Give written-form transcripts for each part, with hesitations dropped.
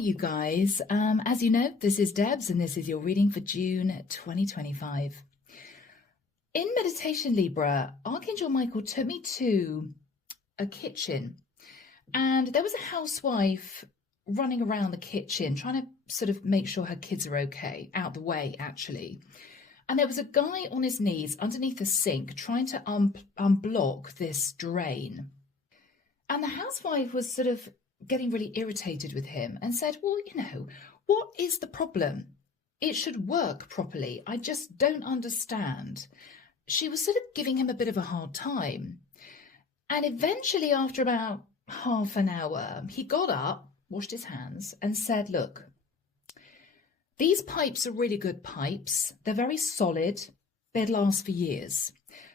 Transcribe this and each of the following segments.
you guys? As you know, this is Debs and this is your reading for June 2025. In meditation, Libra, Archangel Michael took me to a kitchen and there was a housewife running around the kitchen trying to sort of make sure her kids are okay, out the way actually. And there was a guy on his knees underneath the sink trying to unblock this drain. And the housewife was sort of getting really irritated with him and said, well, what is the problem? It should work properly. I just don't understand. She was sort of giving him a bit of a hard time. And eventually, after about half an hour, he got up, washed his hands and said, look, these pipes are really good pipes. They're very solid. They'd last for years.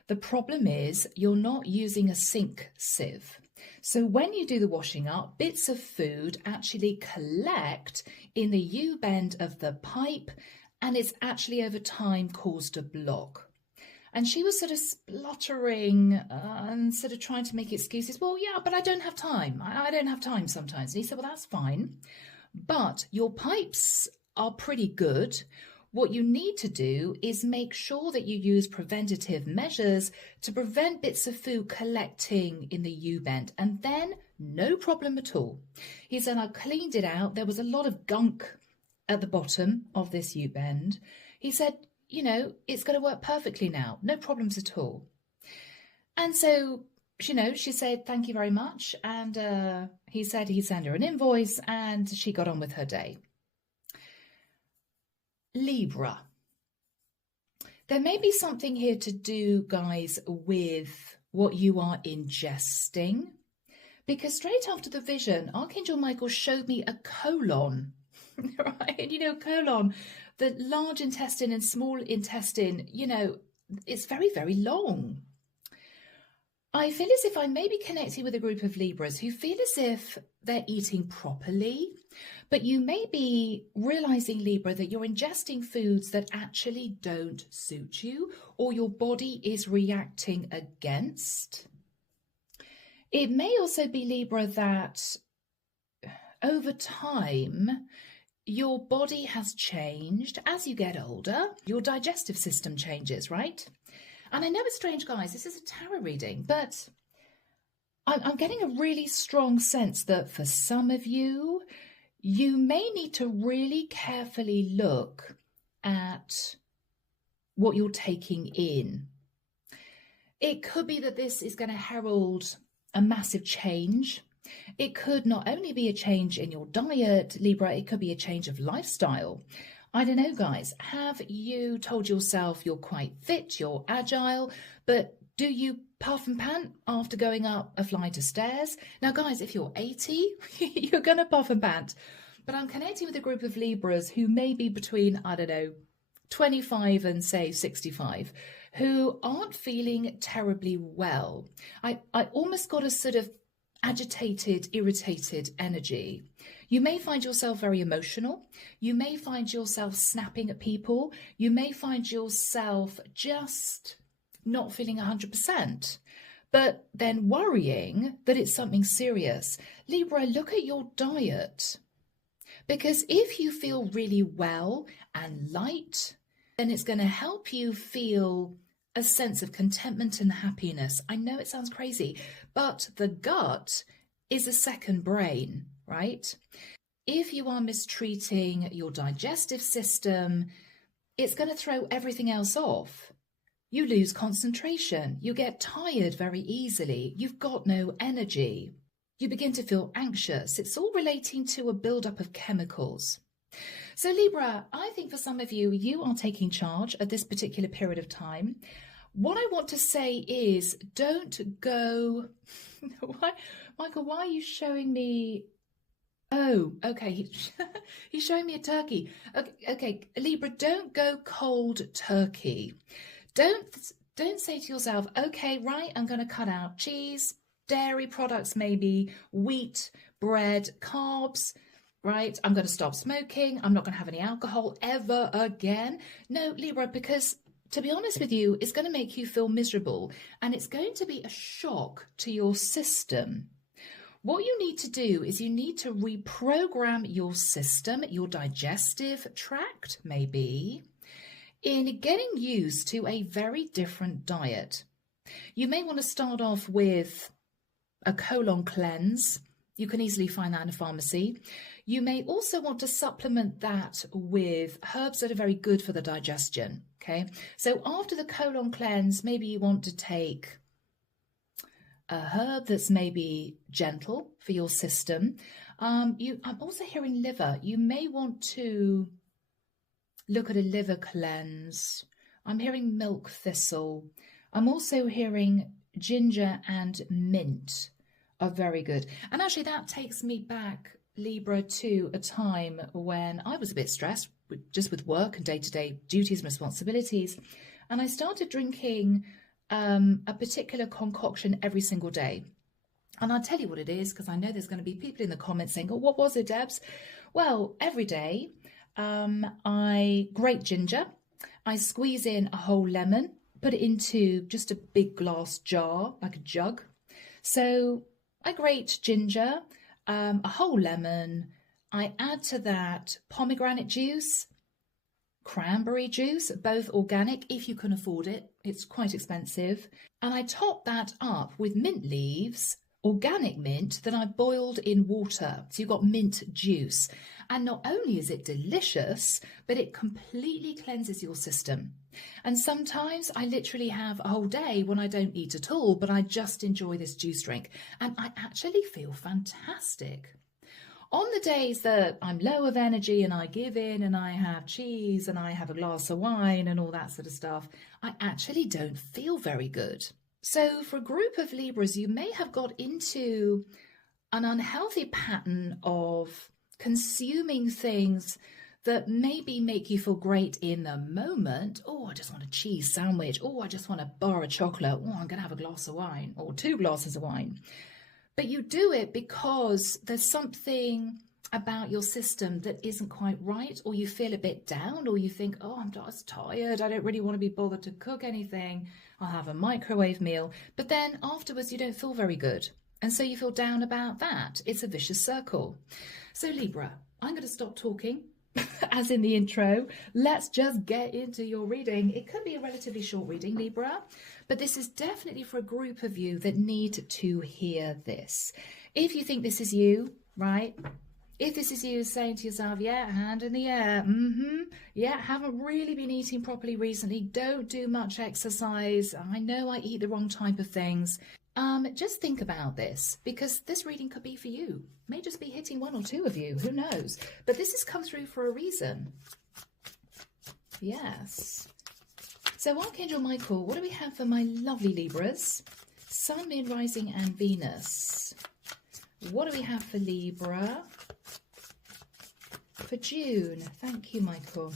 The problem is you're not using a sink sieve. So when you do the washing up, bits of food actually collect in the U-bend of the pipe and it's actually over time caused a block. And she was sort of spluttering and sort of trying to make excuses. Well, yeah, but I don't have time. I don't have time sometimes. And he said, well, that's fine. But your pipes are pretty good. What you need to do is make sure that you use preventative measures to prevent bits of food collecting in the U-bend, and then no problem at all. He said, I cleaned it out. There was a lot of gunk at the bottom of this U-bend. He said, it's going to work perfectly now. No problems at all. And so, she said, thank you very much. And he said he'd send her an invoice and she got on with her day. Libra. There may be something here to do, guys, with what you are ingesting, because straight after the vision, Archangel Michael showed me a colon, right? Colon, the large intestine and small intestine, it's very, very long. I feel as if I may be connecting with a group of Libras who feel as if they're eating properly, but you may be realizing, Libra, that you're ingesting foods that actually don't suit you or your body is reacting against. It may also be, Libra, that over time, your body has changed. As you get older, your digestive system changes, right? And I know it's strange, guys, this is a tarot reading, but I'm getting a really strong sense that for some of you, you may need to really carefully look at what you're taking in. It could be that this is going to herald a massive change. It could not only be a change in your diet, Libra, it could be a change of lifestyle. I don't know, guys, have you told yourself you're quite fit, you're agile, but do you puff and pant after going up a flight of stairs? Now, guys, if you're 80, you're going to puff and pant. But I'm connecting with a group of Libras who may be between, 25 and say 65, who aren't feeling terribly well. I almost got a sort of agitated, irritated energy. You may find yourself very emotional. You may find yourself snapping at people. You may find yourself just not feeling 100%, but then worrying that it's something serious. Libra, look at your diet. Because if you feel really well and light, then it's going to help you feel a sense of contentment and happiness. I know it sounds crazy, but the gut is a second brain, right? If you are mistreating your digestive system, it's going to throw everything else off. You lose concentration. You get tired very easily. You've got no energy. You begin to feel anxious. It's all relating to a buildup of chemicals. So Libra, I think for some of you, you are taking charge at this particular period of time. What I want to say is don't go... Michael, why are you showing me... Oh, okay. He's showing me a turkey. Okay, Libra, don't go cold turkey. Don't say to yourself, okay, right, I'm going to cut out cheese, dairy products maybe, wheat, bread, carbs, right? I'm going to stop smoking. I'm not going to have any alcohol ever again. No, Libra, because to be honest with you, it's going to make you feel miserable and it's going to be a shock to your system. What you need to do is you need to reprogram your system, your digestive tract, maybe, in getting used to a very different diet. You may want to start off with a colon cleanse. You can easily find that in a pharmacy. You may also want to supplement that with herbs that are very good for the digestion. Okay, so after the colon cleanse, maybe you want to take a herb that's maybe gentle for your system. I'm also hearing liver. You may want to look at a liver cleanse. I'm hearing milk thistle. I'm also hearing ginger and mint are very good. And actually that takes me back, Libra, to a time when I was a bit stressed, just with work and day-to-day duties and responsibilities. And I started drinking a particular concoction every single day. And I'll tell you what it is, because I know there's going to be people in the comments saying, oh, what was it, Debs? Well, every day I grate ginger, I squeeze in a whole lemon, put it into just a big glass jar, like a jug. So I grate ginger, a whole lemon. I add to that pomegranate juice, cranberry juice, both organic if you can afford it. It's quite expensive. And I top that up with mint leaves, organic mint that I boiled in water. So you've got mint juice. And not only is it delicious, but it completely cleanses your system. And sometimes I literally have a whole day when I don't eat at all, but I just enjoy this juice drink. And I actually feel fantastic. On the days that I'm low of energy and I give in and I have cheese and I have a glass of wine and all that sort of stuff, I actually don't feel very good. So for a group of Libras, you may have got into an unhealthy pattern of consuming things that maybe make you feel great in the moment. Oh, I just want a cheese sandwich. Oh, I just want a bar of chocolate. Oh, I'm going to have a glass of wine or 2 glasses of wine. But you do it because there's something about your system that isn't quite right, or you feel a bit down, or you think, oh, I'm just tired. I don't really want to be bothered to cook anything. I'll have a microwave meal. But then afterwards, you don't feel very good. And so you feel down about that. It's a vicious circle. So Libra, I'm going to stop talking, as in the intro. Let's just get into your reading. It could be a relatively short reading, Libra, but this is definitely for a group of you that need to hear this. If you think this is you, right? If this is you saying to yourself, yeah, hand in the air, yeah, haven't really been eating properly recently, don't do much exercise, I know I eat the wrong type of things. Just think about this, because this reading could be for you. May just be hitting 1 or 2 of you, who knows? But this has come through for a reason. Yes. So Archangel Michael, what do we have for my lovely Libras? Sun, Moon, Rising and Venus. What do we have for Libra for June? Thank you, Michael.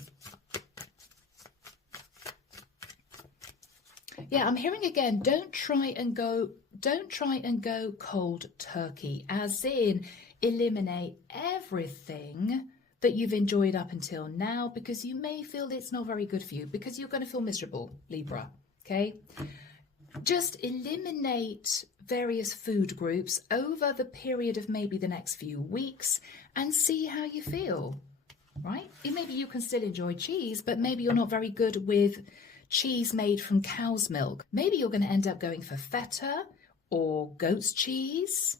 Yeah, I'm hearing again, don't try and go cold turkey, as in eliminate everything that you've enjoyed up until now, because you may feel it's not very good for you, because you're going to feel miserable, Libra, okay? Just eliminate various food groups over the period of maybe the next few weeks and see how you feel, right? Maybe you can still enjoy cheese, but maybe you're not very good with cheese made from cow's milk. Maybe you're going to end up going for feta or goat's cheese.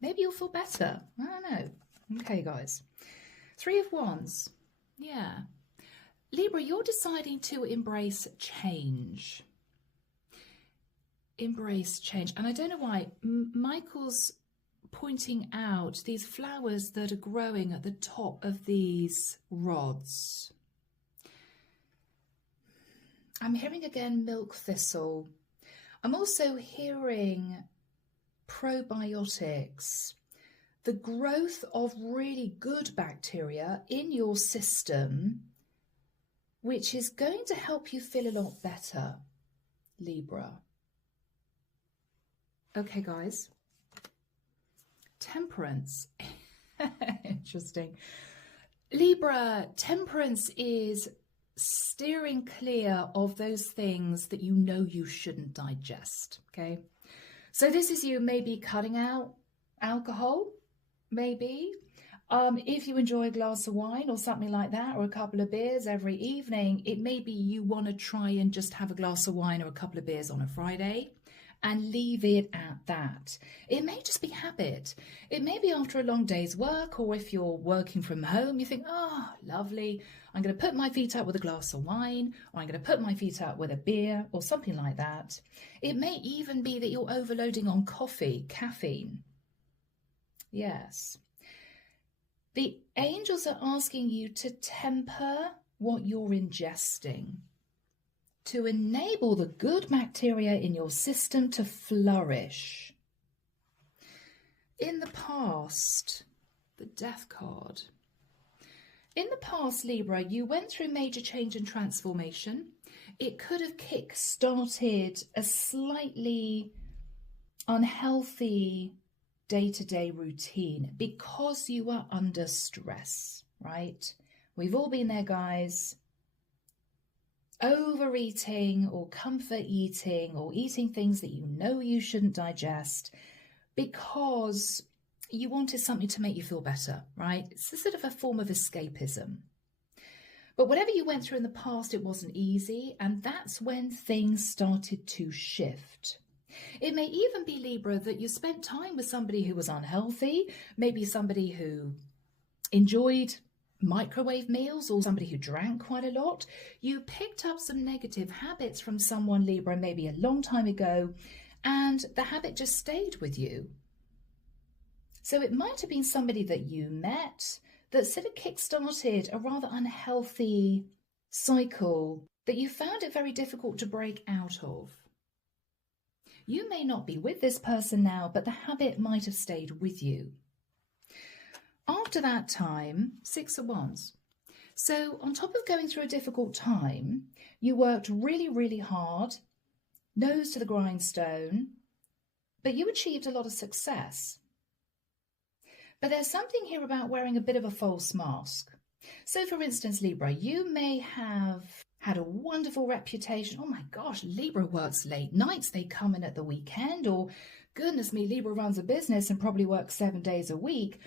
Maybe you'll feel better. I don't know. Okay, guys. 3 of Wands. Yeah. Libra, you're deciding to embrace change. Embrace change. And I don't know why. Michael's pointing out these flowers that are growing at the top of these rods. I'm hearing again milk thistle. I'm also hearing probiotics, the growth of really good bacteria in your system, which is going to help you feel a lot better, Libra. Okay, guys. Temperance. Interesting. Libra, temperance is steering clear of those things that you know you shouldn't digest, okay? So this is you maybe cutting out alcohol, maybe. If you enjoy a glass of wine or something like that, or a couple of beers every evening, it may be you want to try and just have a glass of wine or a couple of beers on a Friday and leave it at that. It may just be habit. It may be after a long day's work, or if you're working from home, you think, oh, lovely, I'm going to put my feet up with a glass of wine, or I'm going to put my feet up with a beer, or something like that. It may even be that you're overloading on coffee, caffeine. Yes. The angels are asking you to temper what you're ingesting, to enable the good bacteria in your system to flourish. In the past, the Death card. In the past, Libra, you went through major change and transformation. It could have kick-started a slightly unhealthy day-to-day routine because you were under stress, right? We've all been there, guys. Overeating or comfort eating or eating things that you know you shouldn't digest because you wanted something to make you feel better, right? It's a sort of a form of escapism. But whatever you went through in the past, it wasn't easy, and that's when things started to shift. It may even be, Libra, that you spent time with somebody who was unhealthy, maybe somebody who enjoyed microwave meals or somebody who drank quite a lot. You picked up some negative habits from someone, Libra, maybe a long time ago, and the habit just stayed with you. So it might have been somebody that you met that sort of kick-started a rather unhealthy cycle that you found it very difficult to break out of. You may not be with this person now, but the habit might have stayed with you. After that time, 6 of Wands. So on top of going through a difficult time, you worked really, really hard, nose to the grindstone, but you achieved a lot of success. But there's something here about wearing a bit of a false mask. So for instance, Libra, you may have had a wonderful reputation. Oh my gosh, Libra works late nights. They come in at the weekend. Or goodness me, Libra runs a business and probably works 7 days a week.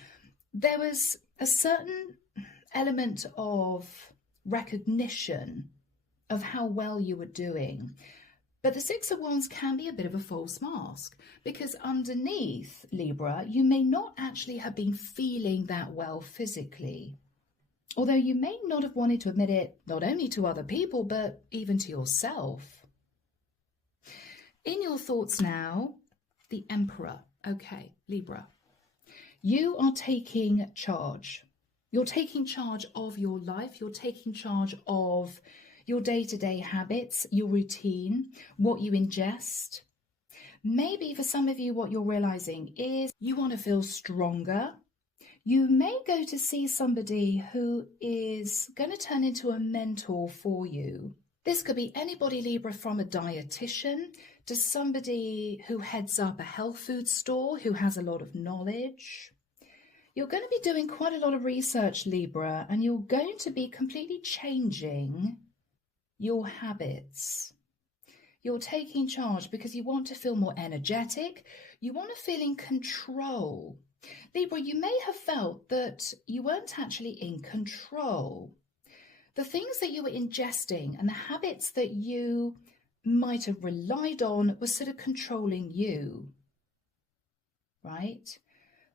There was a certain element of recognition of how well you were doing. But the 6 of Wands can be a bit of a false mask because underneath, Libra, you may not actually have been feeling that well physically. Although you may not have wanted to admit it, not only to other people, but even to yourself. In your thoughts now, the Emperor. Okay, Libra. You are taking charge. You're taking charge of your life. You're taking charge of your day-to-day habits, your routine, what you ingest. Maybe for some of you, what you're realizing is you want to feel stronger. You may go to see somebody who is going to turn into a mentor for you. This could be anybody, Libra, from a dietitian to somebody who heads up a health food store, who has a lot of knowledge. You're going to be doing quite a lot of research, Libra, and you're going to be completely changing your habits. You're taking charge because you want to feel more energetic. You want to feel in control. Libra, you may have felt that you weren't actually in control. The things that you were ingesting and the habits that you might have relied on were sort of controlling you, right?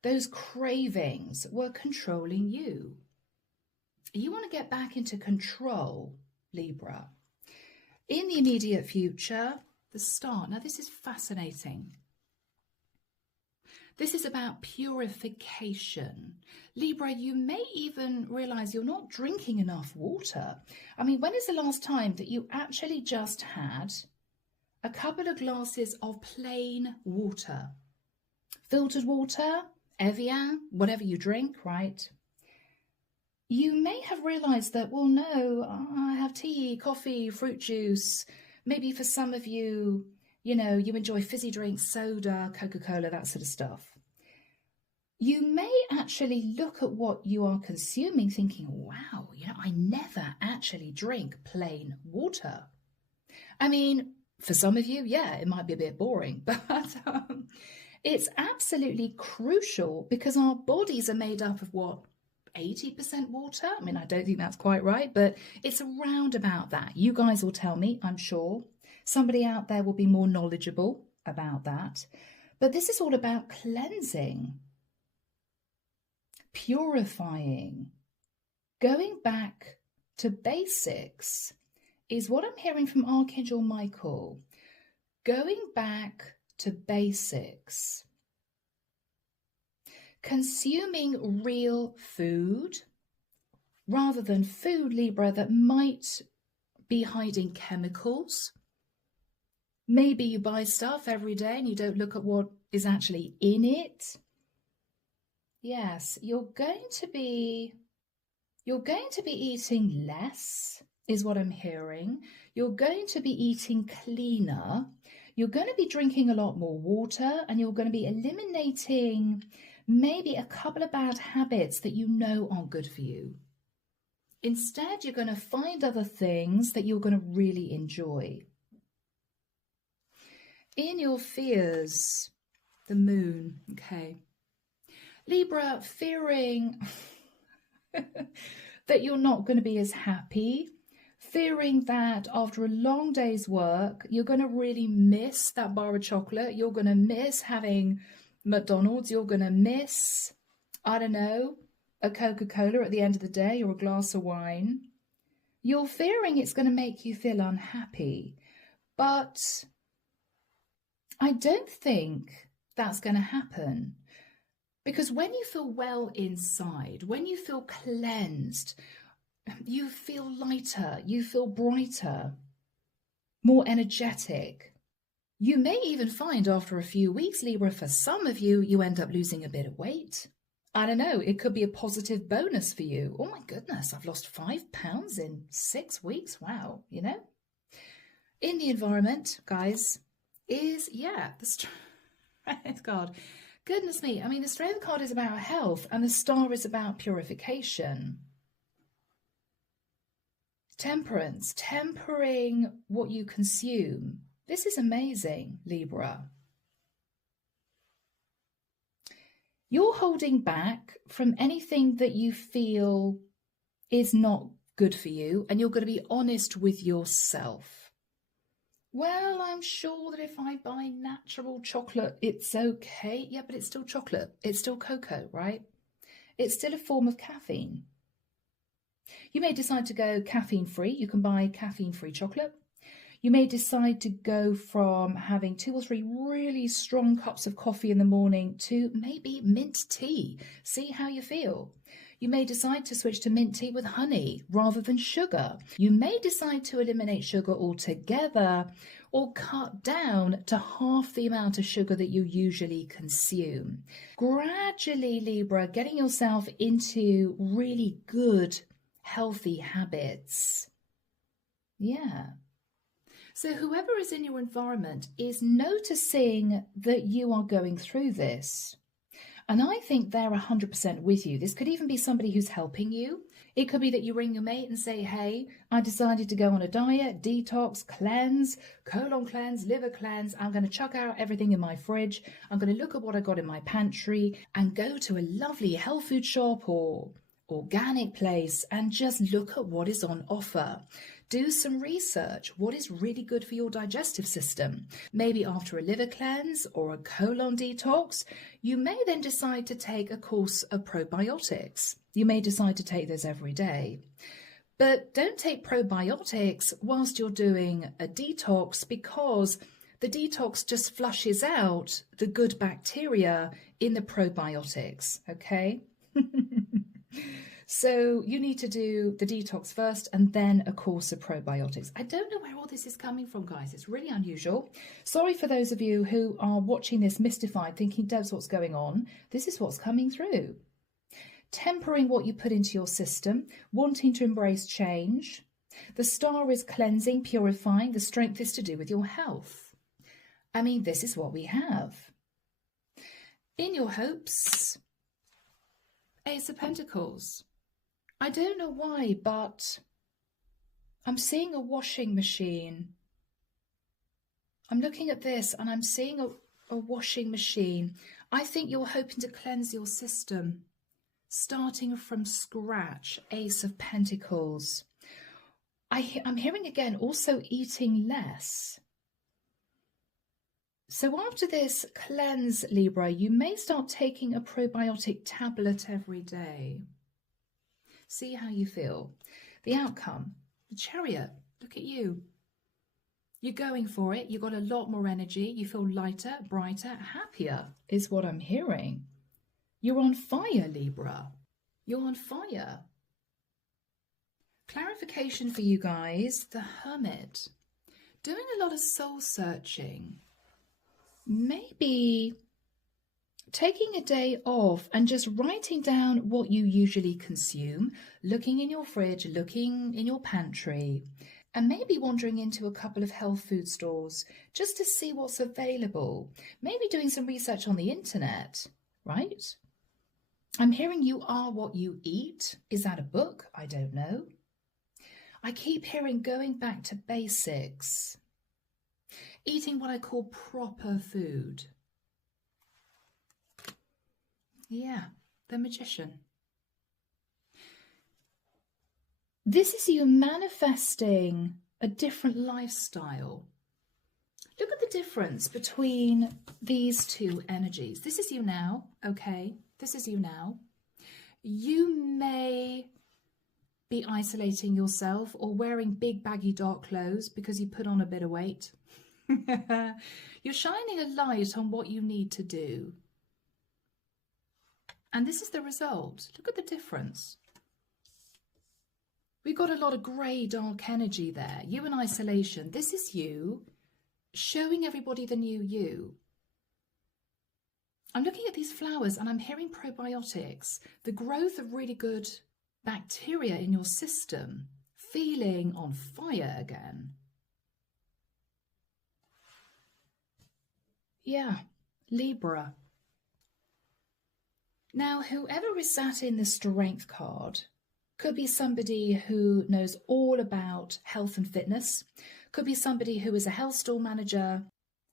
Those cravings were controlling you. You want to get back into control, Libra. In the immediate future, the Star. Now, this is fascinating. This is about purification. Libra, you may even realize you're not drinking enough water. I mean, when is the last time that you actually just had a couple of glasses of plain water? Filtered water, Evian, whatever you drink, right? You may have realized that, well, no, I have tea, coffee, fruit juice. Maybe for some of you, you know, you enjoy fizzy drinks, soda, Coca-Cola, that sort of stuff. You may actually look at what you are consuming thinking, wow, you know, I never actually drink plain water. I mean, for some of you, yeah, it might be a bit boring, but It's absolutely crucial because our bodies are made up of what? 80% water? I mean, I don't think that's quite right, but it's around about that. You guys will tell me, I'm sure. Somebody out there will be more knowledgeable about that. But this is all about cleansing, purifying, going back to basics is what I'm hearing from Archangel Michael. Going back to basics. Consuming real food rather than food, Libra, that might be hiding chemicals. Maybe you buy stuff every day and you don't look at what is actually in it. Yes, you're going to be eating less, is what I'm hearing. You're going to be eating cleaner. You're going to be drinking a lot more water, and you're going to be eliminating maybe a couple of bad habits that you know aren't good for you. Instead, you're going to find other things that you're going to really enjoy. In your fears, the moon, okay. Libra, fearing that you're not going to be as happy, fearing that after a long day's work, you're going to really miss that bar of chocolate. You're going to miss having McDonald's. You're going to miss, I don't know, a Coca-Cola at the end of the day or a glass of wine. You're fearing it's going to make you feel unhappy. But I don't think that's going to happen. Because when you feel well inside, when you feel cleansed, you feel lighter, you feel brighter, more energetic. You may even find after a few weeks, Libra, for some of you, you end up losing a bit of weight. I don't know, it could be a positive bonus for you. Oh my goodness, I've lost 5 pounds in 6 weeks. Wow, you know? In the environment, guys, is, the strength card. Goodness me, I mean, the strength card is about health and the star is about purification. Temperance, tempering what you consume. This is amazing, Libra. You're holding back from anything that you feel is not good for you, and you're going to be honest with yourself. Well, I'm sure that if I buy natural chocolate, it's okay. Yeah, but it's still chocolate. It's still cocoa, right? It's still a form of caffeine. You may decide to go caffeine-free. You can buy caffeine-free chocolate. You may decide to go from having 2 or 3 really strong cups of coffee in the morning to maybe mint tea. See how you feel. You may decide to switch to mint tea with honey rather than sugar. You may decide to eliminate sugar altogether or cut down to half the amount of sugar that you usually consume. Gradually, Libra, getting yourself into really good, healthy habits. Yeah. So whoever is in your environment is noticing that you are going through this. And I think they're 100% with you. This could even be somebody who's helping you. It could be that you ring your mate and say, hey, I decided to go on a diet, detox, cleanse, colon cleanse, liver cleanse. I'm going to chuck out everything in my fridge. I'm going to look at what I got in my pantry and go to a lovely health food shop or organic place and just look at what is on offer. Do some research. What is really good for your digestive system? Maybe after a liver cleanse or a colon detox, you may then decide to take a course of probiotics. You may decide to take those every day. But don't take probiotics whilst you're doing a detox, because the detox just flushes out the good bacteria in the probiotics, okay? So you need to do the detox first and then a course of probiotics. I don't know where all this is coming from, guys. It's really unusual. Sorry for those of you who are watching this mystified, thinking, Debs, what's going on? This is what's coming through. Tempering what you put into your system, wanting to embrace change. The star is cleansing, purifying. The strength is to do with your health. I mean, this is what we have. In your hopes, Ace of Pentacles. I don't know why, but I'm seeing a washing machine. I'm looking at this and I'm seeing a a washing machine. I think you're hoping to cleanse your system, starting from scratch. Ace of Pentacles. I'm hearing again also eating less. So after this cleanse, Libra, you may start taking a probiotic tablet every day. See how you feel. The outcome, the Chariot, look at you. You're going for it. You've got a lot more energy. You feel lighter, brighter, happier is what I'm hearing. You're on fire, Libra. You're on fire. Clarification for you guys, the Hermit. Doing a lot of soul searching. Maybe taking a day off and just writing down what you usually consume, looking in your fridge, looking in your pantry, and maybe wandering into a couple of health food stores just to see what's available. Maybe doing some research on the internet, right? I'm hearing you are what you eat. Is that a book? I don't know. I keep hearing going back to basics. Eating what I call proper food. Yeah, the Magician. This is you manifesting a different lifestyle. Look at the difference between these two energies. This is you now, okay? This is you now. You may be isolating yourself or wearing big baggy dark clothes because you put on a bit of weight. You're shining a light on what you need to do. And this is the result. Look at the difference. We've got a lot of grey, dark energy there. You in isolation. This is you showing everybody the new you. I'm looking at these flowers and I'm hearing probiotics, the growth of really good bacteria in your system, feeling on fire again. Yeah, Libra. Now, whoever is sat in the Strength card could be somebody who knows all about health and fitness, could be somebody who is a health store manager,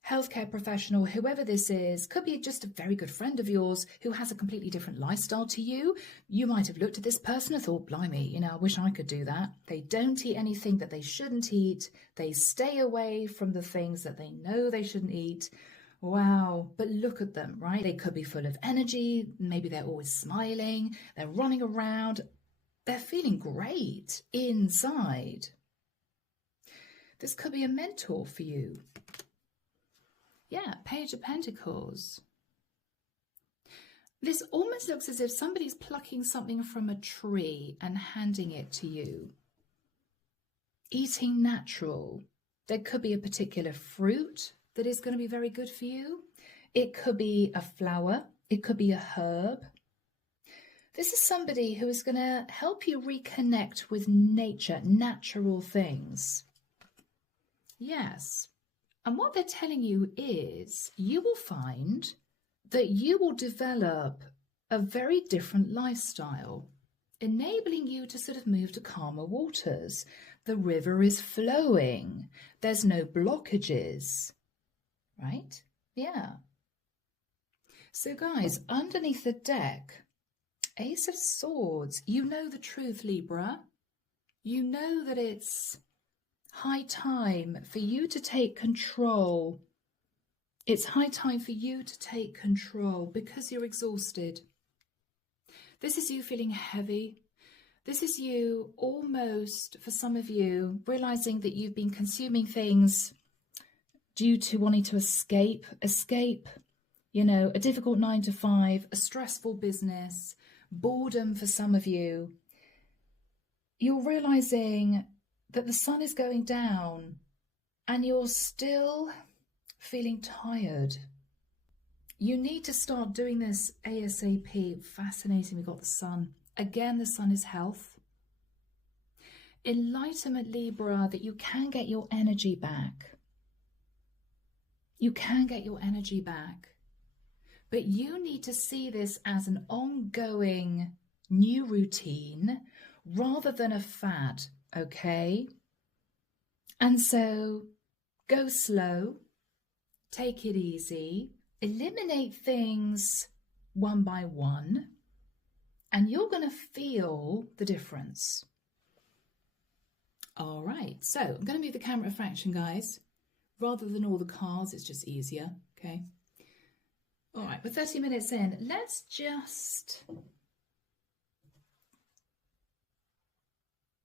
healthcare professional, whoever this is, could be just a very good friend of yours who has a completely different lifestyle to you. You might have looked at this person and thought, blimey, I wish I could do that. They don't eat anything that they shouldn't eat. They stay away from the things that they know they shouldn't eat. Wow, but look at them, right? They could be full of energy. Maybe they're always smiling. They're running around. They're feeling great inside. This could be a mentor for you. Yeah, Page of Pentacles. This almost looks as if somebody's plucking something from a tree and handing it to you. Eating natural. There could be a particular fruit that is going to be very good for you. It could be a flower. It could be a herb. This is somebody who is going to help you reconnect with nature, natural things. Yes. And what they're telling you is you will find that you will develop a very different lifestyle, enabling you to sort of move to calmer waters. The river is flowing. There's no blockages. Right? Yeah. So guys, underneath the deck, Ace of Swords, you know the truth, Libra. You know that it's high time for you to take control. It's high time for you to take control because you're exhausted. This is you feeling heavy. This is you almost, for some of you, realizing that you've been consuming things due to wanting to escape, a difficult 9 to 5, a stressful business, boredom for some of you. You're realizing that the sun is going down and you're still feeling tired. You need to start doing this ASAP. Fascinating, we've got the sun. Again, the sun is health. Enlightenment, Libra, that you can get your energy back. You can get your energy back. But you need to see this as an ongoing new routine rather than a fad, okay? And so go slow, take it easy, eliminate things one by one, and you're going to feel the difference. All right, so I'm going to move the camera a fraction, guys. Rather than all the cards, it's just easier, okay? All right, we're 30 minutes in. Let's just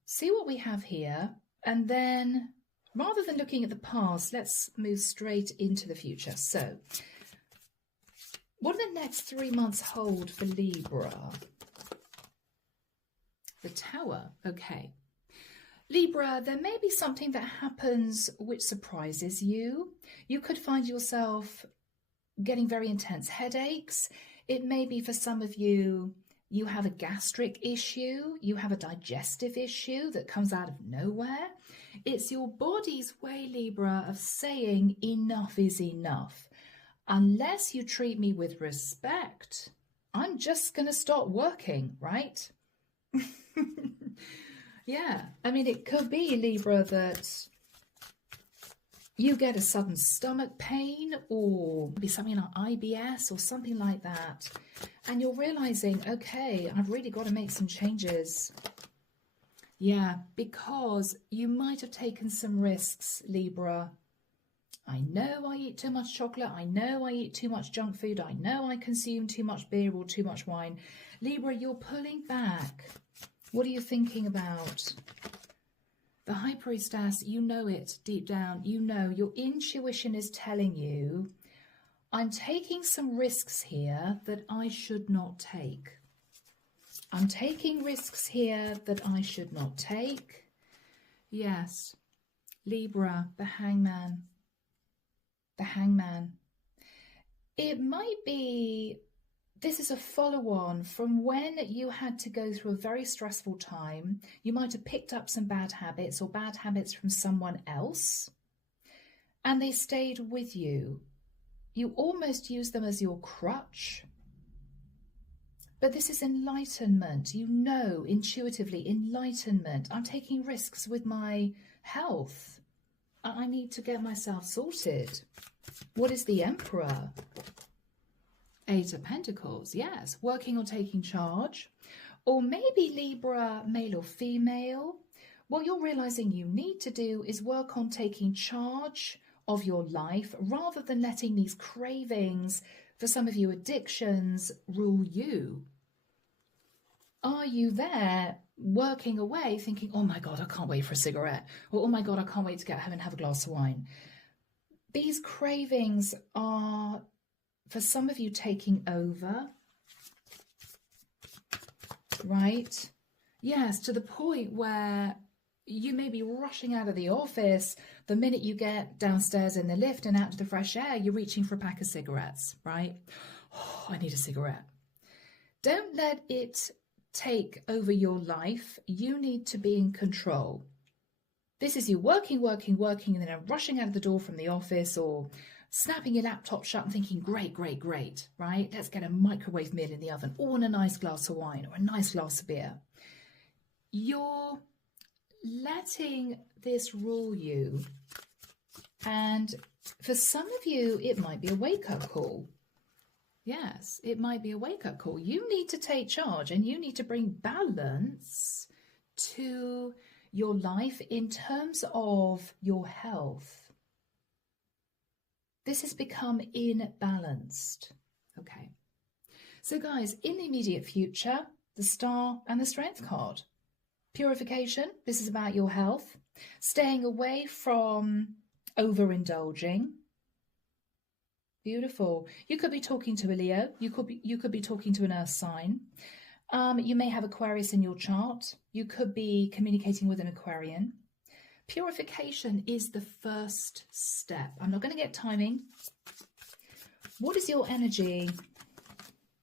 see what we have here, and then rather than looking at the past, let's move straight into the future. So, what do the next 3 months hold for Libra? The Tower, okay. Libra, there may be something that happens which surprises you. You could find yourself getting very intense headaches. It may be for some of you, you have a gastric issue, you have a digestive issue that comes out of nowhere. It's your body's way, Libra, of saying enough is enough. Unless you treat me with respect, I'm just going to stop working, right? Yeah, I mean, it could be, Libra, that you get a sudden stomach pain, or maybe something like IBS or something like that, and you're realizing, okay, I've really got to make some changes. Yeah, because you might have taken some risks, Libra. I know I eat too much chocolate. I know I eat too much junk food. I know I consume too much beer or too much wine. Libra, you're pulling back. What are you thinking about? The High Priestess, you know it deep down. You know, your intuition is telling you, I'm taking some risks here that I should not take. I'm taking risks here that I should not take. Yes, Libra, the Hangman. The Hangman. It might be, this is a follow-on from when you had to go through a very stressful time. You might have picked up some bad habits or bad habits from someone else, and they stayed with you. You almost use them as your crutch. But this is enlightenment. You know, intuitively, enlightenment. I'm taking risks with my health. I need to get myself sorted. What is the Emperor? Eight of Pentacles, yes. Working on taking charge. Or maybe Libra, male or female. What you're realizing you need to do is work on taking charge of your life rather than letting these cravings, for some of you addictions, rule you. Are you there working away thinking, oh my God, I can't wait for a cigarette, or oh my God, I can't wait to get home and have a glass of wine? These cravings are, for some of you, taking over, right? Yes, to the point where you may be rushing out of the office. The minute you get downstairs in the lift and out to the fresh air, you're reaching for a pack of cigarettes, right? Oh, I need a cigarette. Don't let it take over your life. You need to be in control. This is you working, and then rushing out of the door from the office, or snapping your laptop shut and thinking, great, right? Let's get a microwave meal in the oven, or a nice glass of wine, or a nice glass of beer. You're letting this rule you. And for some of you, it might be a wake-up call. Yes, it might be a wake-up call. You need to take charge, and you need to bring balance to your life in terms of your health. This has become imbalanced. Okay. So guys, in the immediate future, the Star and the Strength card. Purification, this is about your health. Staying away from overindulging. Beautiful. You could be talking to a Leo. You could be talking to an Earth sign. You may have Aquarius in your chart. You could be communicating with an Aquarian. Purification is the first step. I'm not going to get timing. What is your energy?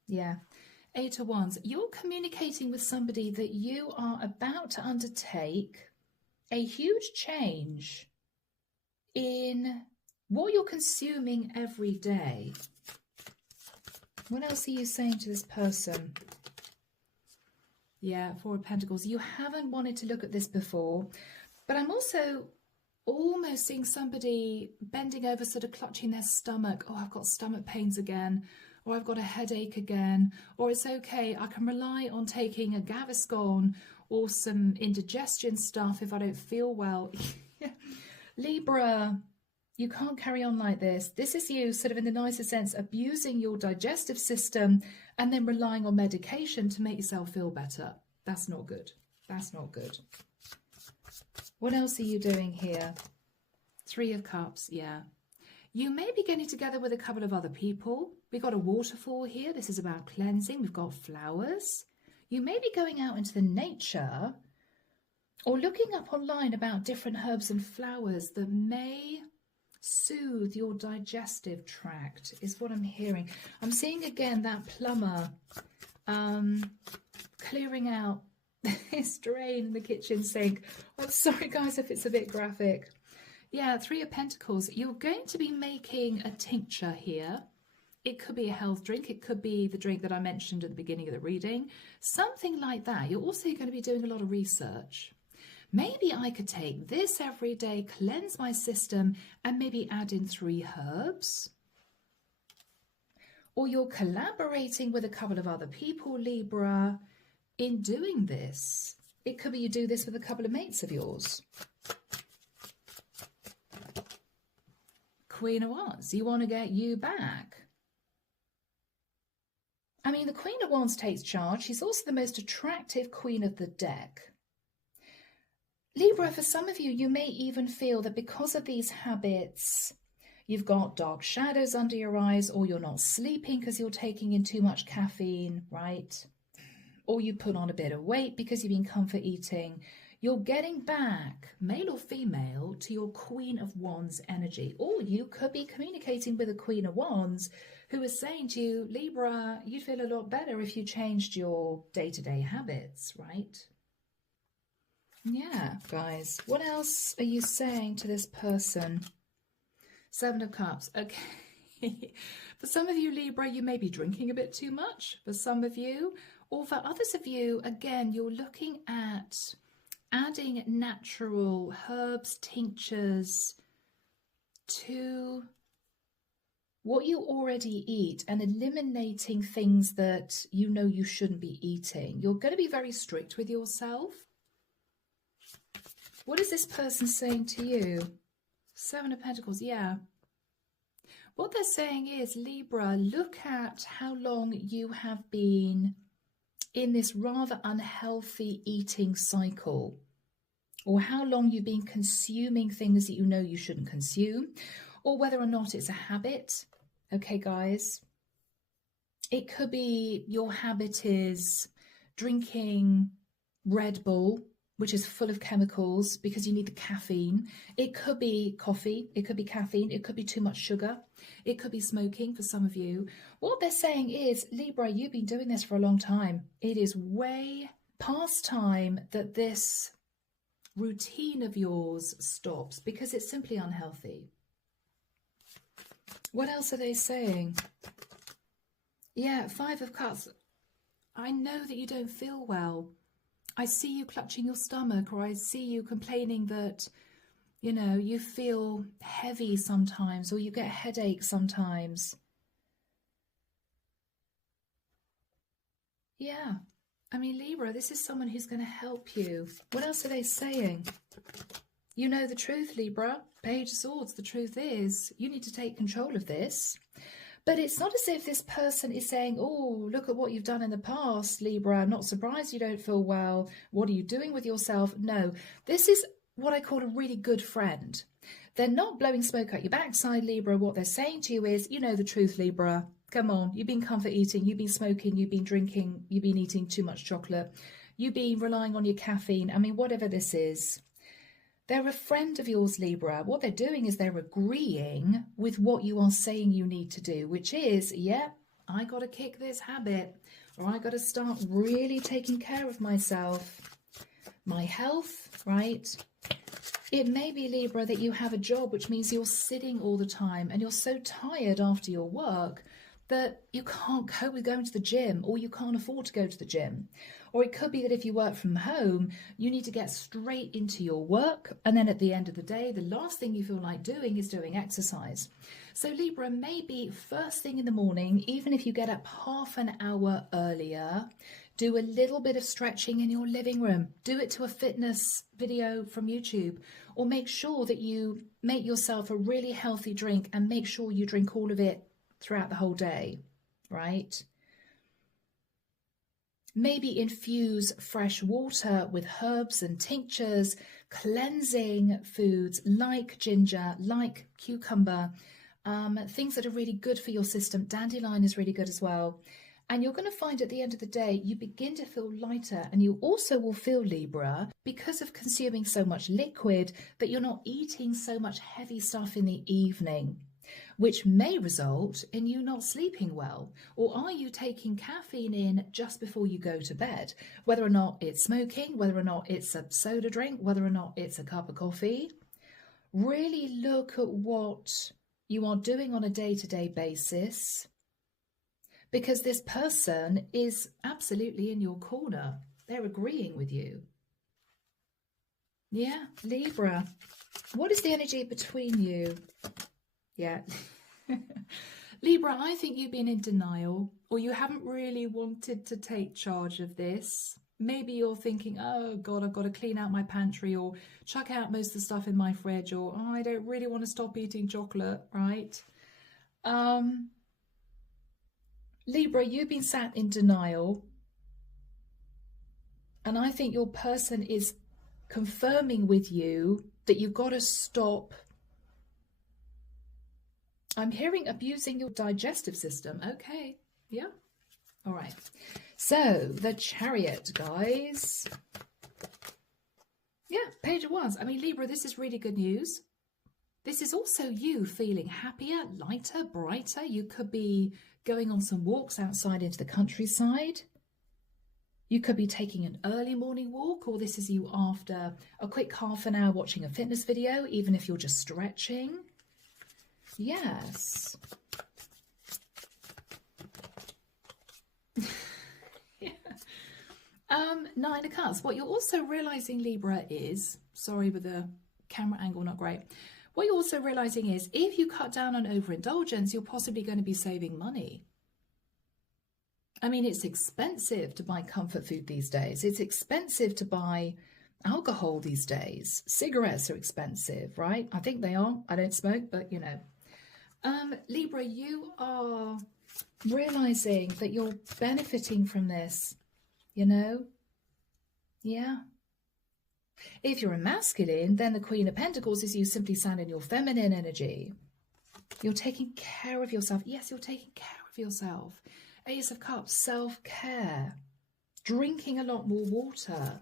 Yeah. 8 of Wands. You're communicating with somebody that you are about to undertake a huge change in what you're consuming every day. What else are you saying to this person? Yeah, 4 of Pentacles. You haven't wanted to look at this before, but I'm also almost seeing somebody bending over, sort of clutching their stomach. Oh, I've got stomach pains again, or I've got a headache again, or it's okay, I can rely on taking a Gaviscon or some indigestion stuff if I don't feel well. Libra, you can't carry on like this. This is you sort of in the nicest sense abusing your digestive system and then relying on medication to make yourself feel better. That's not good. That's not good. What else are you doing here? 3 of Cups, yeah. You may be getting together with a couple of other people. We've got a waterfall here. This is about cleansing. We've got flowers. You may be going out into the nature or looking up online about different herbs and flowers that may soothe your digestive tract, is what I'm hearing. I'm seeing again that plumber clearing out this drain in the kitchen sink. I'm sorry guys if it's a bit graphic. Yeah, 3 of Pentacles. You're going to be making a tincture here. It could be a health drink. It could be the drink that I mentioned at the beginning of the reading. Something like that. You're also going to be doing a lot of research. Maybe I could take this every day, cleanse my system, and maybe add in 3 herbs. Or you're collaborating with a couple of other people, Libra, in doing this. It could be you do this with a couple of mates of yours. Queen of Wands, you want to get you back. I mean, the Queen of Wands takes charge. She's also the most attractive queen of the deck. Libra, for some of you, you may even feel that because of these habits, you've got dark shadows under your eyes, or you're not sleeping because you're taking in too much caffeine, right? Or you put on a bit of weight because you've been comfort eating. You're getting back, male or female, to your Queen of Wands energy. Or you could be communicating with a Queen of Wands who is saying to you, Libra, you'd feel a lot better if you changed your day-to-day habits, right? Yeah, guys. What else are you saying to this person? 7 of Cups. Okay. For some of you, Libra, you may be drinking a bit too much. For some of you, or for others of you, again, you're looking at adding natural herbs, tinctures to what you already eat and eliminating things that you know you shouldn't be eating. You're going to be very strict with yourself. What is this person saying to you? 7 of Pentacles, yeah. What they're saying is, Libra, look at how long you have been in this rather unhealthy eating cycle, or how long you've been consuming things that you know you shouldn't consume, or whether or not it's a habit. Okay, guys, it could be your habit is drinking Red Bull, which is full of chemicals because you need the caffeine. It could be coffee, it could be caffeine, it could be too much sugar, it could be smoking for some of you. What they're saying is, Libra, you've been doing this for a long time. It is way past time that this routine of yours stops because it's simply unhealthy. What else are they saying? Yeah, 5 of Cups. I know that you don't feel well. I see you clutching your stomach, or I see you complaining that, you know, you feel heavy sometimes, or you get a headache sometimes. Yeah. I mean, Libra, this is someone who's going to help you. What else are they saying? You know the truth, Libra. Page of Swords, the truth is you need to take control of this. But it's not as if this person is saying, oh, look at what you've done in the past, Libra. I'm not surprised you don't feel well. What are you doing with yourself? No, this is what I call a really good friend. They're not blowing smoke out your backside, Libra. What they're saying to you is, you know the truth, Libra. Come on, you've been comfort eating, you've been smoking, you've been drinking, you've been eating too much chocolate, you've been relying on your caffeine. I mean, whatever this is. They're a friend of yours, Libra. What they're doing is they're agreeing with what you are saying you need to do, which is, yeah, I got to kick this habit, or I got to start really taking care of myself, my health, right? It may be, Libra, that you have a job, which means you're sitting all the time and you're so tired after your work that you can't cope with going to the gym, or you can't afford to go to the gym. Or it could be that if you work from home, you need to get straight into your work. And then at the end of the day, the last thing you feel like doing is doing exercise. So Libra, maybe first thing in the morning, even if you get up half an hour earlier, do a little bit of stretching in your living room. Do it to a fitness video from YouTube, or make sure that you make yourself a really healthy drink and make sure you drink all of it throughout the whole day, right? Maybe infuse fresh water with herbs and tinctures, cleansing foods like ginger, like cucumber, things that are really good for your system. Dandelion is really good as well. And you're going to find at the end of the day, you begin to feel lighter, and you also will feel, Libra, because of consuming so much liquid, that you're not eating so much heavy stuff in the evening, which may result in you not sleeping well. Or are you taking caffeine in just before you go to bed? Whether or not it's smoking, whether or not it's a soda drink, whether or not it's a cup of coffee, really look at what you are doing on a day-to-day basis, because this person is absolutely in your corner. They're agreeing with you. Yeah, Libra. What is the energy between you? Yeah. Libra, I think you've been in denial, or you haven't really wanted to take charge of this. Maybe you're thinking, oh God, I've got to clean out my pantry, or chuck out most of the stuff in my fridge, or oh, I don't really want to stop eating chocolate, right? Libra, you've been sat in denial, and I think your person is confirming with you that you've got to stop. I'm hearing abusing your digestive system. Okay, yeah, all right. So the Chariot, guys. Yeah, Page of Wands. I mean, Libra, this is really good news. This is also you feeling happier, lighter, brighter. You could be going on some walks outside into the countryside. You could be taking an early morning walk, or this is you after a quick half an hour watching a fitness video, even if you're just stretching. Yes. Yeah. Nine of Cups. What you're also realizing, Libra, is, sorry, with the camera angle not great. What you're also realizing is if you cut down on overindulgence, you're possibly going to be saving money. I mean, it's expensive to buy comfort food these days. It's expensive to buy alcohol these days. Cigarettes are expensive, right? I think they are. I don't smoke, but you know. Libra, you are realizing that you're benefiting from this, you know? Yeah. If you're a masculine, then the Queen of Pentacles is you simply stand in your feminine energy. You're taking care of yourself. Yes, you're taking care of yourself. Ace of Cups, self-care. Drinking a lot more water.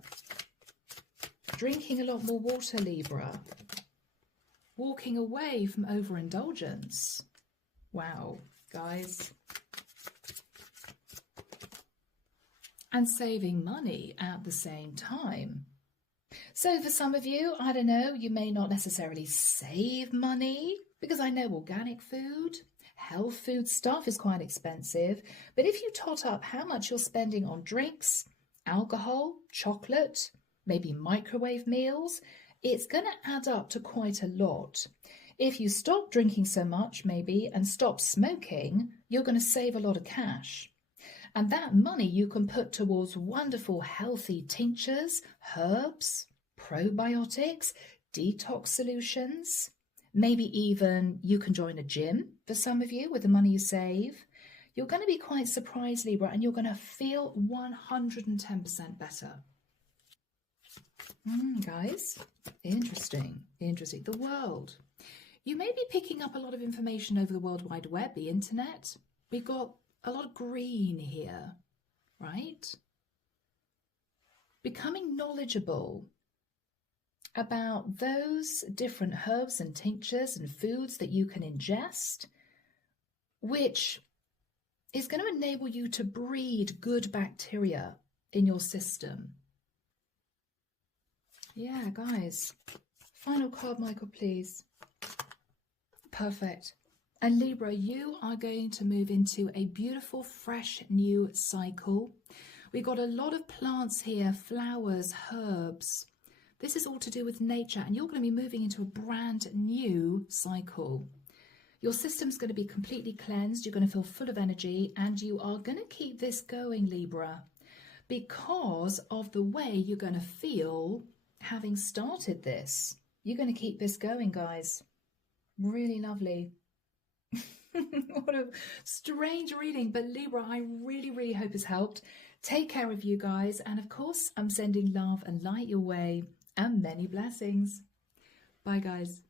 Drinking a lot more water, Libra. Walking away from overindulgence. Wow, guys. And saving money at the same time. So for some of you, I don't know, you may not necessarily save money, because I know organic food, health food stuff is quite expensive. But if you tot up how much you're spending on drinks, alcohol, chocolate, maybe microwave meals, it's going to add up to quite a lot. If you stop drinking so much, maybe, and stop smoking, you're going to save a lot of cash. And that money you can put towards wonderful, healthy tinctures, herbs, probiotics, detox solutions. Maybe even you can join a gym for some of you with the money you save. You're going to be quite surprised, Libra, and you're going to feel 110% better. Guys, interesting, interesting. The world. You may be picking up a lot of information over the World Wide Web, the internet. We've got a lot of green here, right? Becoming knowledgeable about those different herbs and tinctures and foods that you can ingest, which is going to enable you to breed good bacteria in your system. Yeah, guys. Final card, Michael, please. Perfect. And Libra, you are going to move into a beautiful, fresh, new cycle We've got a lot of plants here, flowers, herbs. This is all to do with nature, and you're going to be moving into a brand new cycle. Your system's going to be completely cleansed. You're going to feel full of energy, and you are going to keep this going, Libra, because of the way you're going to feel having started this. You're going to keep this going, guys. Really lovely. What a strange reading, but Libra, I really, really hope it's helped. Take care of you guys, and of course, I'm sending love and light your way, and many blessings. Bye, guys.